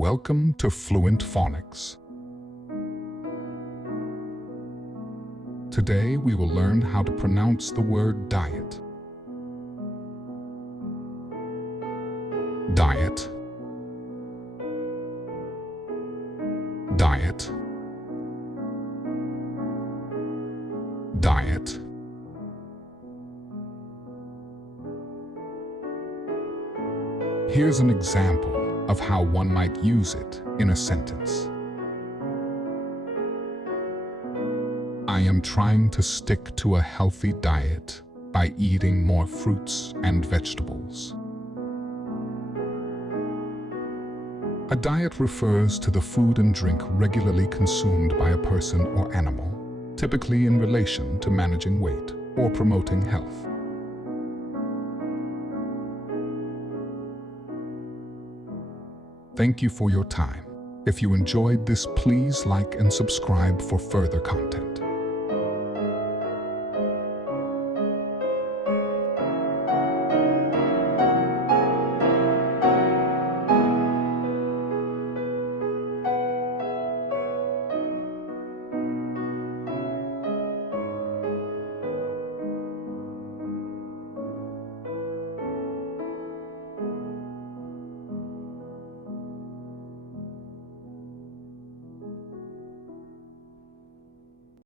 Welcome to Fluent Phonics. Today we will learn how to pronounce the word diet. Diet. Diet. Diet. Here's an example of how one might use it in a sentence. I am trying to stick to a healthy diet by eating more fruits and vegetables. A diet refers to the food and drink regularly consumed by a person or animal, typically in relation to managing weight or promoting health. Thank you for your time. If you enjoyed this, please like and subscribe for further content.